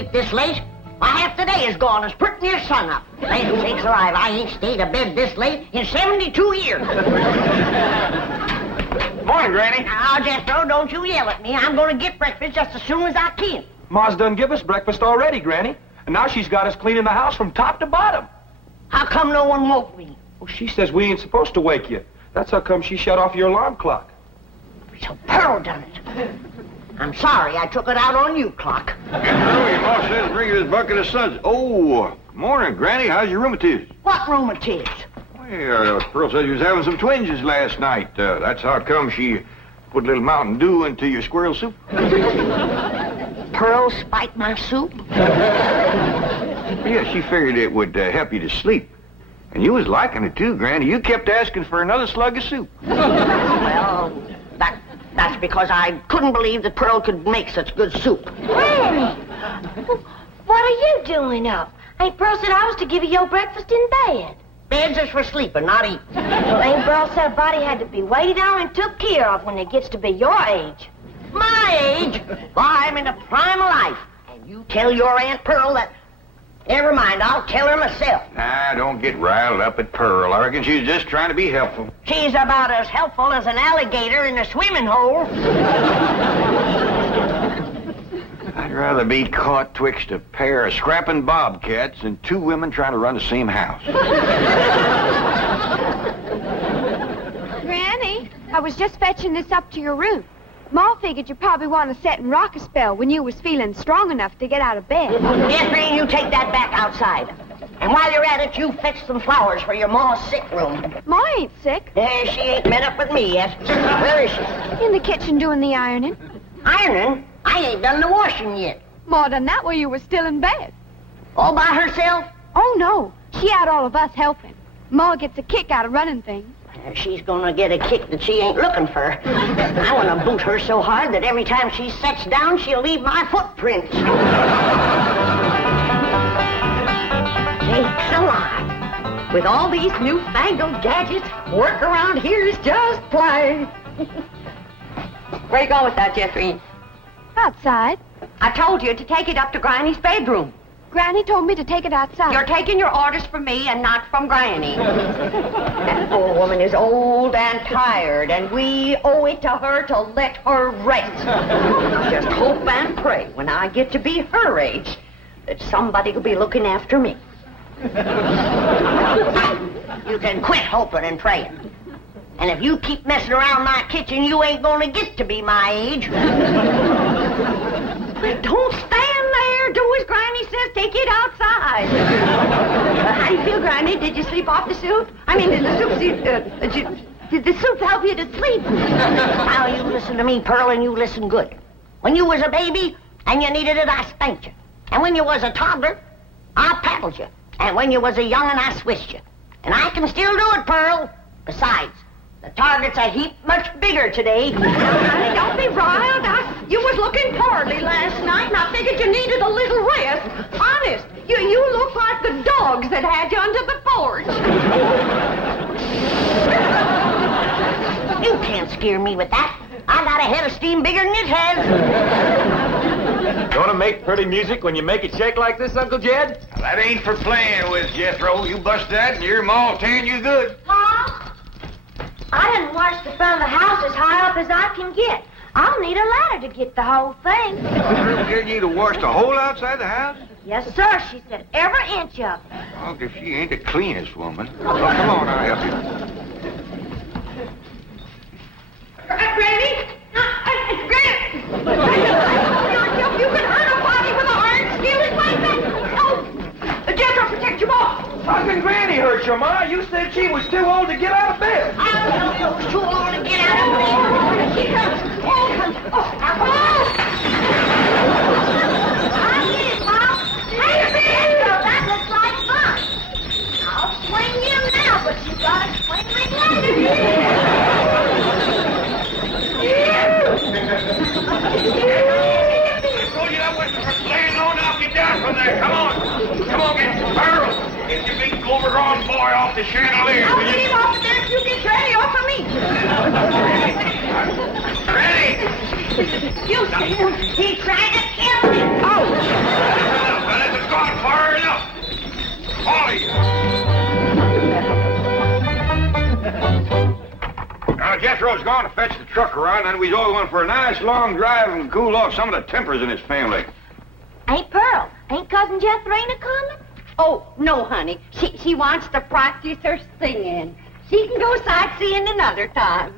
sleep this late. My half the day is gone as pretty near sun up. Land sakes alive, I ain't stayed abed this late in 72 years. Morning, Granny. Now, Jethro, don't you yell at me. I'm going to get breakfast just as soon as I can. Ma's done give us breakfast already, Granny. And now she's got us cleaning the house from top to bottom. How come no one woke me? Well, she says we ain't supposed to wake you. That's how come she shut off your alarm clock. So Pearl done it. I'm sorry I took it out on you, Clock. Your ma says bring you this bucket of suds. Oh, morning, Granny. How's your rheumatiz? What rheumatiz? Well, Pearl said you was having some twinges last night. That's how come she put a little Mountain Dew into your squirrel soup. Pearl spiked my soup? Yeah, she figured it would help you to sleep. And you was liking it too, Granny. You kept asking for another slug of soup. Well, that's because I couldn't believe that Pearl could make such good soup. Granny, what are you doing up? Aunt Pearl said I was to give you your breakfast in bed. Beds is for sleeping, not eating. Well, Aunt Pearl said a body had to be waited on and took care of when it gets to be your age. My age? Why, I'm in the prime of life. And you tell your Aunt Pearl that... Never mind, I'll tell her myself. Nah, don't get riled up at Pearl. I reckon she's just trying to be helpful. She's about as helpful as an alligator in a swimming hole. I'd rather be caught twixt a pair of scrapping bobcats than two women trying to run the same house. Granny, I was just fetching this up to your room. Ma figured you probably want to sit and rock a spell when you was feeling strong enough to get out of bed. Jeffrey, you take that back outside. And while you're at it, you fetch some flowers for your ma's sick room. Ma ain't sick. She ain't met up with me yet. Where is she? In the kitchen doing the ironing. Ironing? I ain't done the washing yet. Ma done that while you was still in bed. All by herself? Oh, no. She had all of us helping. Ma gets a kick out of running things. She's gonna get a kick that she ain't looking for. I wanna boot her so hard that every time she sets down, she'll leave my footprints. Sakes alive. With all these newfangled gadgets, work around here is just play. Where you going with that, Jeffrey? Outside. I told you to take it up to Granny's bedroom. Granny told me to take it outside. You're taking your orders from me and not from Granny. That poor woman is old and tired, and we owe it to her to let her rest. I just hope and pray when I get to be her age that somebody will be looking after me. You can quit hoping and praying. And if you keep messing around my kitchen, you ain't gonna get to be my age. Don't stand there. Do as Granny says. Take it outside. How do you feel, Granny? Did you sleep off the soup? I mean, did the soup help you to sleep? Now, you listen to me, Pearl, and you listen good. When you was a baby and you needed it, I spanked you. And when you was a toddler, I paddled you. And when you was a young'un, I swished you. And I can still do it, Pearl. Besides, the target's a heap much bigger today. Honey, don't be riled. You was looking poorly last night, and I figured you needed a little rest. Honest, you look like the dogs that had you under the porch. You can't scare me with that. I got a head of steam bigger than it has. Gonna make pretty music when you make it shake like this, Uncle Jed? That ain't for playing with, Jethro. You bust that and your ma'll tan you good. Ma, I didn't wash the front of the house as high up as I can get. I'll need a ladder to get the whole thing. Did you to wash the whole outside the house? Yes, sir, she said. Every inch of it. Oh, if she ain't the cleanest woman. Oh, come on, I'll help you. Granny? Granny! You can hurt a body with an iron skillet like that? Oh, Jethro, protect your mom. How can Granny hurt your ma? You said she was too old to get out of bed. I was too old to get out of bed. I get it, Mom. Hey, Pedro, that looks like fun. I'll swing you now, but you gotta swing me later. I told you that wasn't for playing on. I'll get down from there. Come on. Come on, get Pearl. Get your big overgrown boy off the chandelier. I'll get him off there if you get Granny off of me. Ready? You see him? He tried to kill me. Oh! howdy. Now, Jethro's gone to fetch the truck around, and we's all going for a nice long drive and cool off some of the tempers in his family. Hey, Pearl, ain't Cousin Jethrina coming? Oh, no, honey. She wants to practice her singing. She can go sightseeing another time.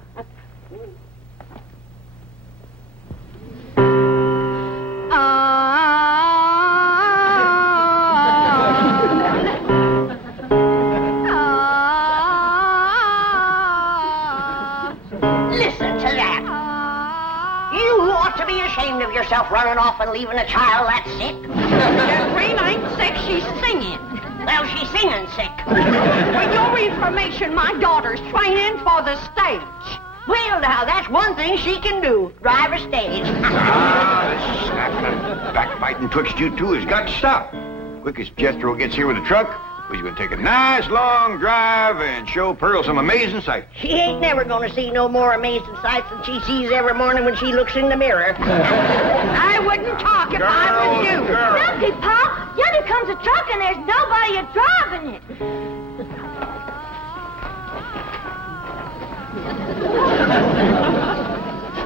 Listen to that. You ought to be ashamed of yourself running off and leaving a child that sick. Jethrina ain't sick, she's singing. Well, she's singing sick. For your information, my daughter's training for the stage. Well, now, that's one thing she can do, drive a stage. This snapping and backbiting twixt you two has got to stop. Quick as Jethro gets here with the truck, we're going to take a nice long drive and show Pearl some amazing sights. She ain't never gonna see no more amazing sights than she sees every morning when she looks in the mirror. I wouldn't talk if I was you. Look, Pop, yonder comes a truck and there's nobody driving it.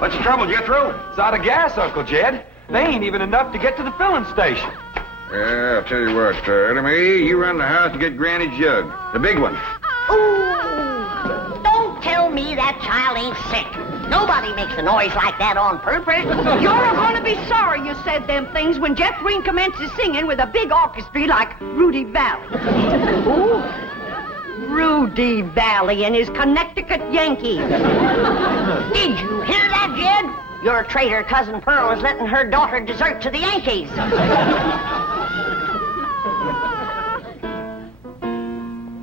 What's the trouble, Jethro? It's out of gas, Uncle Jed. They ain't even enough to get to the filling station. Yeah, I'll tell you what, Ellie, you run the house to get Granny's jug. The big one. Ooh, don't tell me that child ain't sick. Nobody makes a noise like that on purpose. You're going to be sorry you said them things when Jethrina commences singing with a big orchestra like Rudy Valley. Ooh, Rudy Valley and his Connecticut Yankees. Did you hear that, Jed? Your traitor cousin Pearl is letting her daughter desert to the Yankees.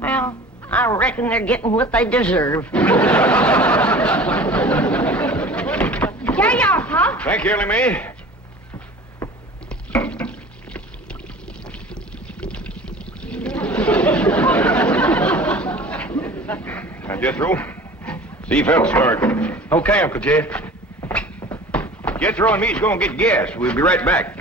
Well, I reckon they're getting what they deserve. Here you are, Pop. Thank you, Ellie Mae. Now, Jethro, see if that'll start. Okay, Uncle Jed. Jethro and me's gonna get gas. We'll be right back.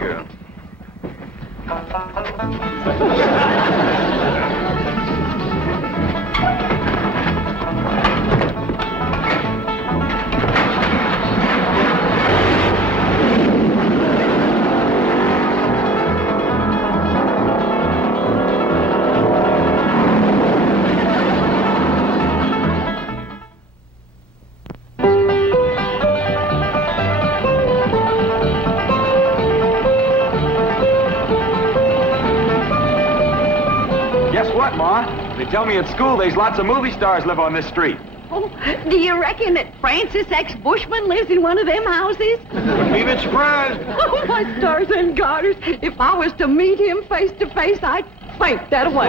They tell me at school there's lots of movie stars live on this street. Oh, do you reckon that Francis X. Bushman lives in one of them houses? Wouldn't be a bit surprised. Oh, my stars and garters. If I was to meet him face to face, I'd faint that away.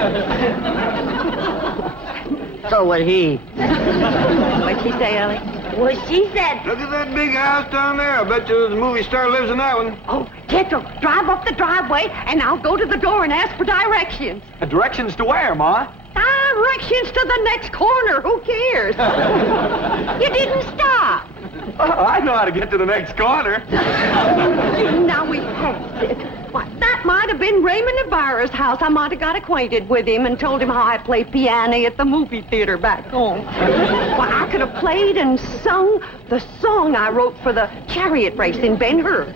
So would he. What'd she say, Ellie? Well, she said... Look at that big house down there. I bet you the movie star lives in that one. Oh, Jethro, drive up the driveway, and I'll go to the door and ask for directions. Directions to where, Ma? Directions to the next corner. Who cares? You didn't stop. I know how to get to the next corner. Now we passed it. Why, that might have been Raymond Ibarra's house. I might have got acquainted with him and told him how I play piano at the movie theater back home. Why, I could have played and sung the song I wrote for the chariot race in Ben-Hur.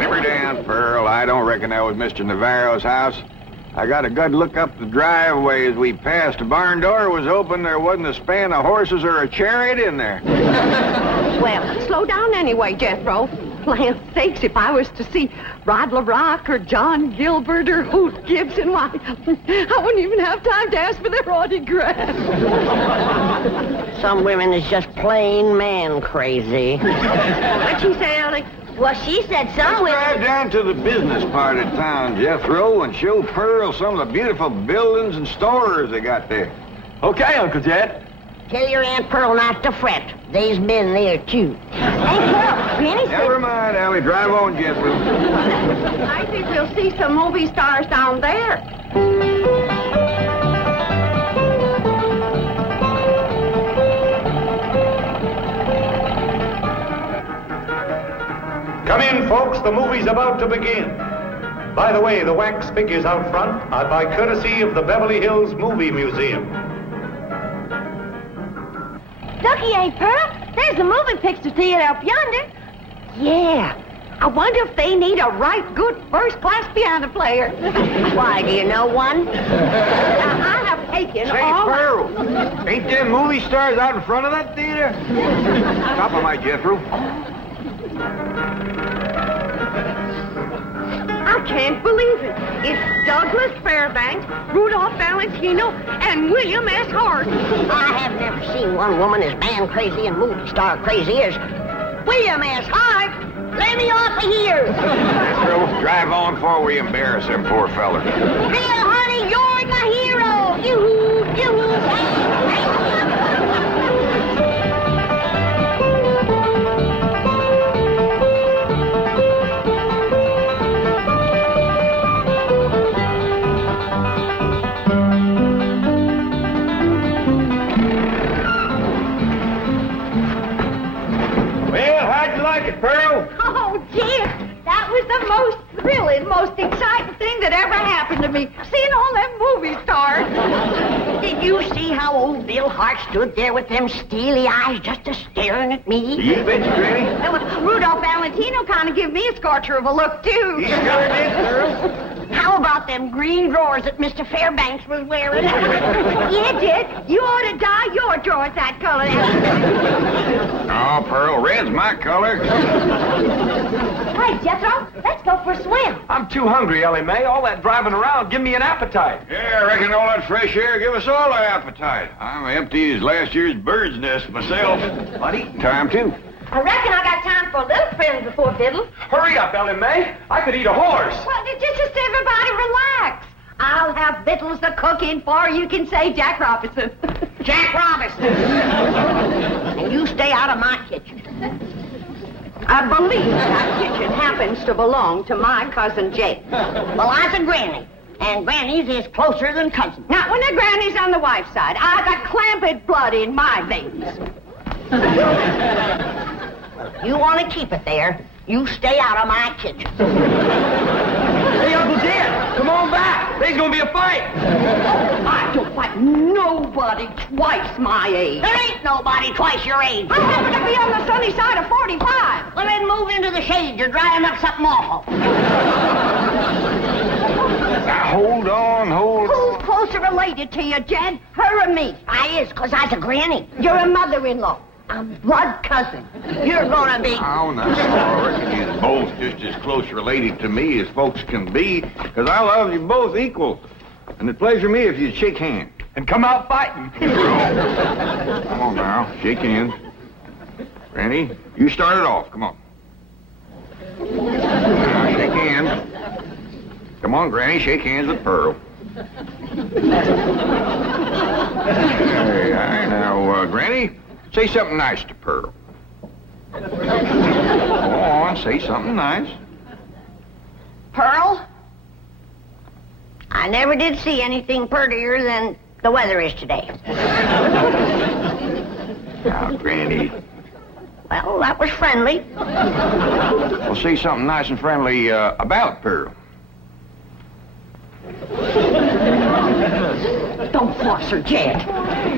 Simmer down, Pearl. I don't reckon that was Mr. Navarro's house. I got a good look up the driveway as we passed. The barn door was open. There wasn't a span of horses or a chariot in there. Well, slow down anyway, Jethro. Land's sakes, if I was to see Rod LaRock or John Gilbert or Hoot Gibson, why, I wouldn't even have time to ask for their autograph. Some women is just plain man crazy. What'd she say, Ellie? Well, she said some Let's drive women... down to the business part of town, Jethro, and show Pearl some of the beautiful buildings and stores they got there. Okay, Uncle Jed. Tell your Aunt Pearl not to fret. They's been there, too. Hey, Pearl, Granny said... Never mind, Allie. Drive on, Jethro. I think we'll see some movie stars down there. Come in, folks. The movie's about to begin. By the way, the wax figures out front are by courtesy of the Beverly Hills Movie Museum. Ducky, ain't Pearl? There's the movie picture theater up yonder. Yeah. I wonder if they need a right good first-class piano player. Why, do you know one? I have taken Say, all... Pearl, ain't them movie stars out in front of that theater? Stop 'em, my Jethro. I can't believe it. It's Douglas Fairbanks, Rudolph Valentino, and William S. Hart. I have never seen one woman as man crazy and movie star crazy as William S. Hart. Let me off of here. Pearl, drive on before we embarrass them poor fellers. Bill, honey, you're my hero. Yoo-hoo, yoo-hoo. Well, how'd you like it, Pearl? Oh, Jim, that was the most thrilling, most exciting thing that ever happened to me. Seeing all them movie stars. Did you see how old Bill Hart stood there with them steely eyes just a-staring at me? You betcha, Granny. Well, Rudolph Valentino kind of give me a scorcher of a look, too. He sure did, Pearl. How about them green drawers that Mr. Fairbanks was wearing? Yeah, Dick, you ought to dye your drawers that color. Oh, Pearl, red's my color. Hey, Jethro, let's go for a swim. I'm too hungry, Ellie Mae. All that driving around, give me an appetite. Yeah, I reckon all that fresh air give us all an appetite. I'm empty as last year's bird's nest myself. But eating time, too. I reckon I got time for a little friend before Biddle. Hurry up, Ellie Mae. I could eat a horse. Well, just everybody relax. I'll have victuals to cook in for you can say Jack Robinson. Jack Robinson. And you stay out of my kitchen. I believe that kitchen happens to belong to my cousin Jake. Well, I's a granny. And grannies is closer than cousins. Not when the granny's on the wife's side. I got clamped blood in my veins. You want to keep it there, you stay out of my kitchen. Hey, Uncle Jed, come on back. There's going to be a fight. I don't fight nobody twice my age. There ain't nobody twice your age. I happen to be on the sunny side of 45. Well, then move into the shade. You're drying up something awful. Now, hold on. Who's closer related to you, Jed? Her or me? I is, 'cause I's a granny. You're a mother-in-law. A blood cousin. You're gonna be... Oh, no. I reckon you're both just as close related to me as folks can be, 'cause I love you both equal. And it'd pleasure me if you'd shake hands. And come out fighting. Come on now, shake hands. Granny, you start it off. Come on. Now, shake hands. Come on, Granny, shake hands with Pearl. Hey, now, Granny, say something nice to Pearl. Go on, say something nice. Pearl? I never did see anything prettier than the weather is today. Now, Granny. Well, that was friendly. Well, say something nice and friendly about Pearl. Don't force her, Jed.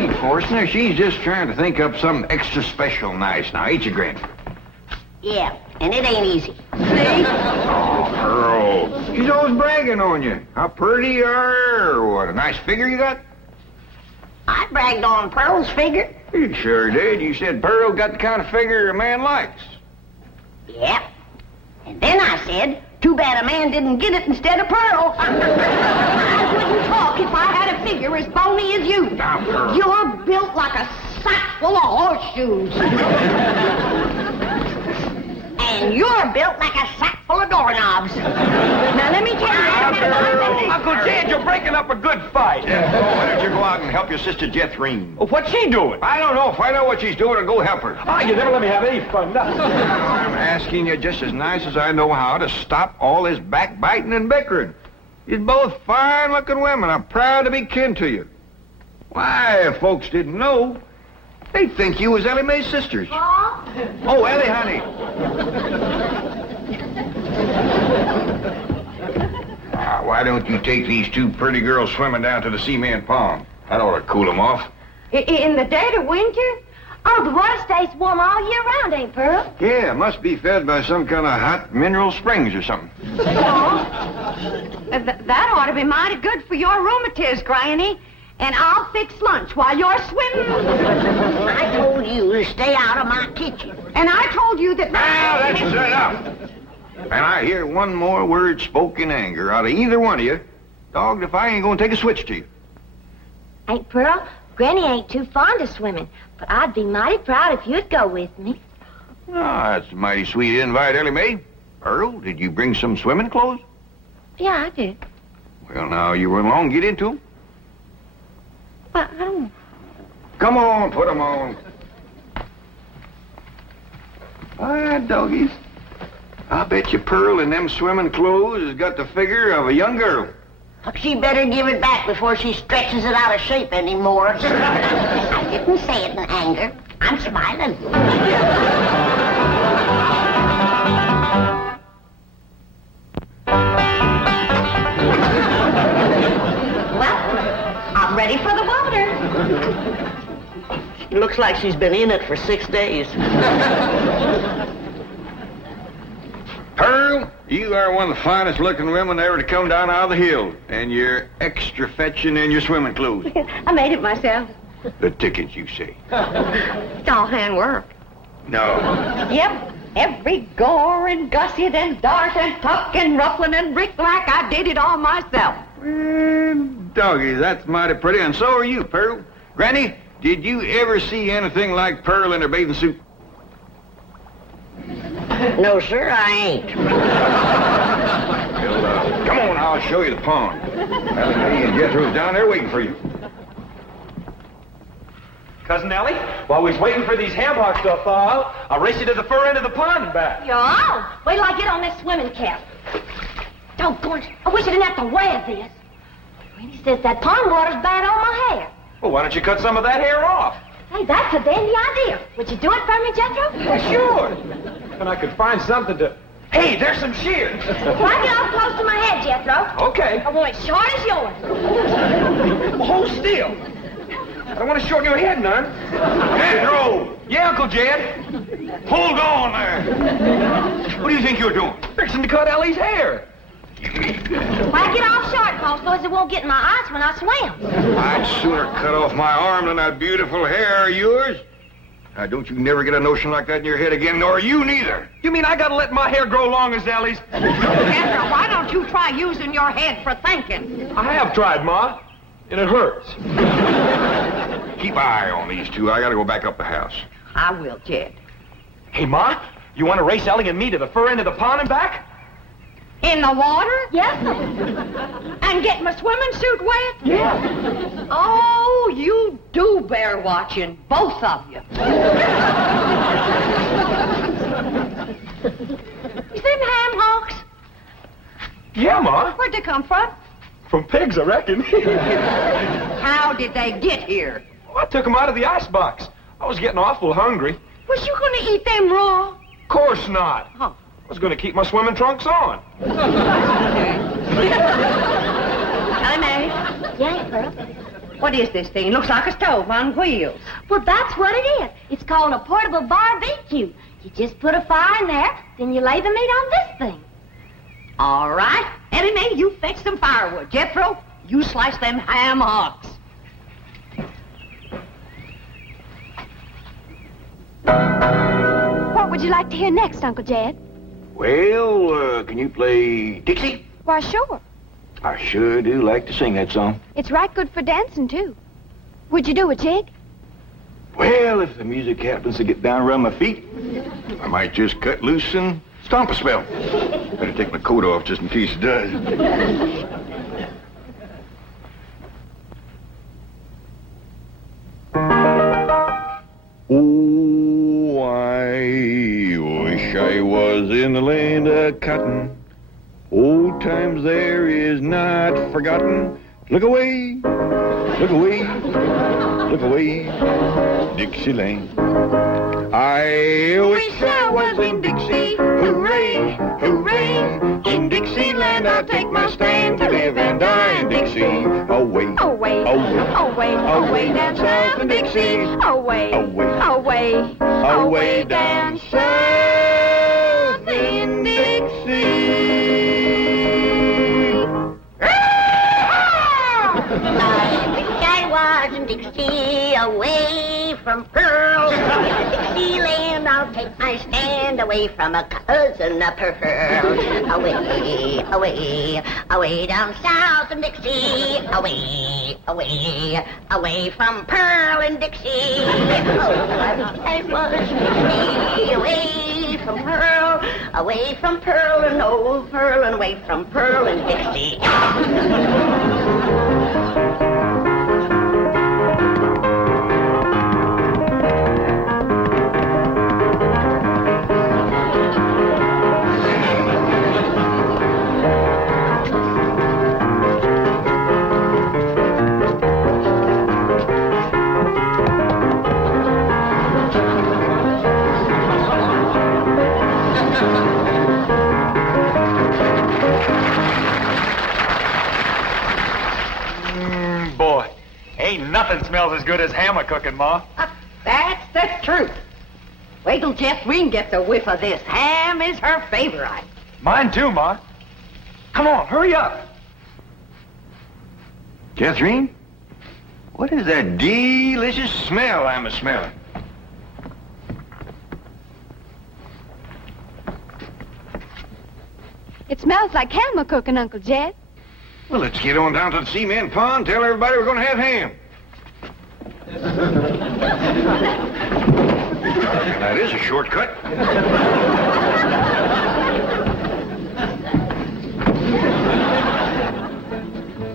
Of course, now, she's just trying to think up something extra special nice now, ain't you, Granny? Yeah, and it ain't easy. See? Oh, Pearl. She's always bragging on you. How pretty you are, or what, a nice figure you got? I bragged on Pearl's figure. You sure did. You said Pearl got the kind of figure a man likes. Yep. And then I said, too bad a man didn't get it instead of Pearl. I wouldn't talk if I had a figure as bony as you. Now, Pearl. You're built like a sack full of horseshoes. And you're built like a sack full of doorknobs. Now, let me tell you... Uncle Jed, you're breaking up a good fight. Why don't you go out and help your sister Jethrine? Well, what's she doing? I don't know. Find out what she's doing and go help her. Ah, you never let me have any fun. I'm asking you just as nice as I know how to stop all this backbiting and bickering. You're both fine-looking women. I'm proud to be kin to you. Why, if folks didn't know, they'd think you was Ellie Mae's sisters. Oh, Ellie, honey. Why don't you take these two pretty girls swimming down to the cement pond? That ought to cool them off. In the dead of winter? Oh, the water stays warm all year round, ain't Pearl? Yeah, must be fed by some kind of hot mineral springs or something. That ought to be mighty good for your rheumatiz, Granny. And I'll fix lunch while you're swimming. I told you to stay out of my kitchen. And I told you that... Now, that's enough. And I hear one more word spoke in anger out of either one of you, dogged if I ain't gonna take a switch to you. Ain't Pearl? Granny ain't too fond of swimming, but I'd be mighty proud if you'd go with me. Oh, that's a mighty sweet invite, Ellie Mae. Earl, did you bring some swimming clothes? Yeah, I did. Well, now, you run along, get into them. Well, I don't... Come on, put them on. All right, doggies. I bet you Pearl in them swimming clothes has got the figure of a young girl. She better give it back before she stretches it out of shape anymore. I didn't say it in anger. I'm smiling. Well, I'm ready for the water. It looks like she's been in it for 6 days. Pearl, you are one of the finest looking women ever to come down out of the hill. And you're extra fetching in your swimming clothes. I made it myself. The tickets, you say? It's all handwork. No. Yep. Every gore and gusset and dart and tuck and ruffling and brick-like, I did it all myself. Doggy, that's mighty pretty, and so are you, Pearl. Granny, did you ever see anything like Pearl in her bathing suit? No, sir, I ain't. Well, come on, I'll show you the pond. Ellie Mae and Jethro's down there waiting for you. Cousin Ellie, while we was waiting for these ham hocks to thaw out, I'll race you to the fur end of the pond and back. Yo, wait till I get on this swimming cap. Doggone it, I wish I didn't have to wear this. Granny says that pond water's bad on my hair. Well, why don't you cut some of that hair off? Hey, that's a dandy idea. Would you do it for me, Jethro? Well, sure. And I could find something to... Hey, there's some shears. Why get off close to my head, Jethro? Okay. I want it short as yours. Well, hold still. I don't want to shorten your head none. Jethro! Yeah, Uncle Jed. Hold on there. What do you think you're doing? Fixing to cut Ellie's hair. Why get off short, Paul, so as it won't get in my eyes when I swim? I'd sooner cut off my arm than that beautiful hair of yours. Now, don't you never get a notion like that in your head again, nor you neither. You mean I gotta let my hair grow long as Ellie's? Jethro, why don't you try using your head for thinking? I have tried, Ma, and it hurts. Keep an eye on these two. I gotta go back up the house. I will, Jed. Hey, Ma, you want to race Ellie and me to the fur end of the pond and back? In the water? Yes, sir. And get my swimming suit wet? Yeah. Oh, you do bear watching, both of you. You see them ham hocks? Yeah, Ma. Where'd they come from? From pigs, I reckon. How did they get here? Well, I took them out of the icebox. I was getting awful hungry. Was you going to eat them raw? Of course not. Huh. I was going to keep my swimming trunks on. Ellie Mae, Yeah, Pearl. what is this thing? Looks like a stove on wheels. Well, that's what it is. It's called a portable barbecue. You just put a fire in there, then you lay the meat on this thing. All right. Ellie Mae, you fetch some firewood. Jethro, you slice them ham hocks. What would you like to hear next, Uncle Jed? Well, can you play Dixie? Why, sure. I sure do like to sing that song. It's right good for dancing, too. Would you do a jig? Well, if the music happens to get down around my feet, I might just cut loose and stomp a spell. Better take my coat off just in case it does. Oh, I wish I was in the land of cotton. Old times there is not forgotten. Look away, look away, look away, Dixieland. I wish I was in Dixie. Hooray, hooray. In Dixieland I'll take my stand to live and die in Dixie. Away, Away, away, away down south in Dixie. Away, away, away down south in Dixie. I was in Dixie, away from Pearl. Dixieland, I'll take my stand away from a cousin of Pearl. Away, away, away down south in Dixie. Away, away, away from Pearl and Dixie. Oh, I was in Dixie, away from Pearl and old Pearl, and away from Pearl and Dixie. Boy, ain't nothing smells as good as hammer cooking, Ma. That's the truth. Wait till Jeffreen gets a whiff of this. Ham is her favorite. Mine too, Ma. Come on, hurry up. Catherine, what is that delicious smell I'm a-smelling? It smells like ham cooking, Uncle Jed. Well, let's get on down to the cement pond, tell everybody we're gonna have ham. That is a shortcut.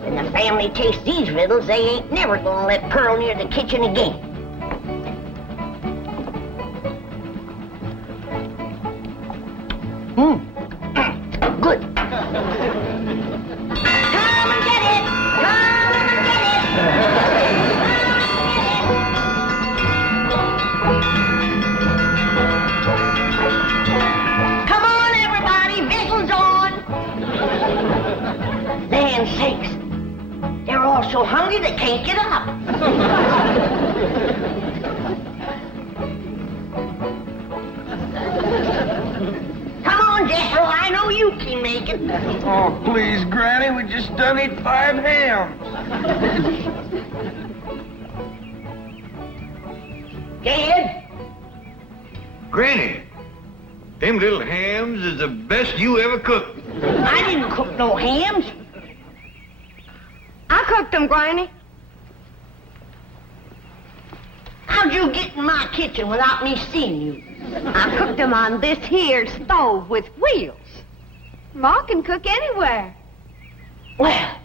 When the family tastes these riddles, they ain't never gonna let Pearl near the kitchen again. Good. Come and get it! Come and get it! Come on, everybody! Victuals on! Land sakes! They're all so hungry they can't get up. Come on, Jethro, I know you can make it. Oh, please, Granny, we just done eat 5 hams. Dad? Granny, them little hams is the best you ever cooked. I didn't cook no hams. I cooked them, Granny. How'd you get in my kitchen without me seeing you? I cooked them on this here stove with wheels. Ma can cook anywhere. Well,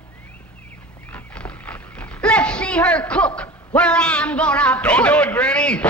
let's see her cook where I'm gonna Don't put do it, Granny.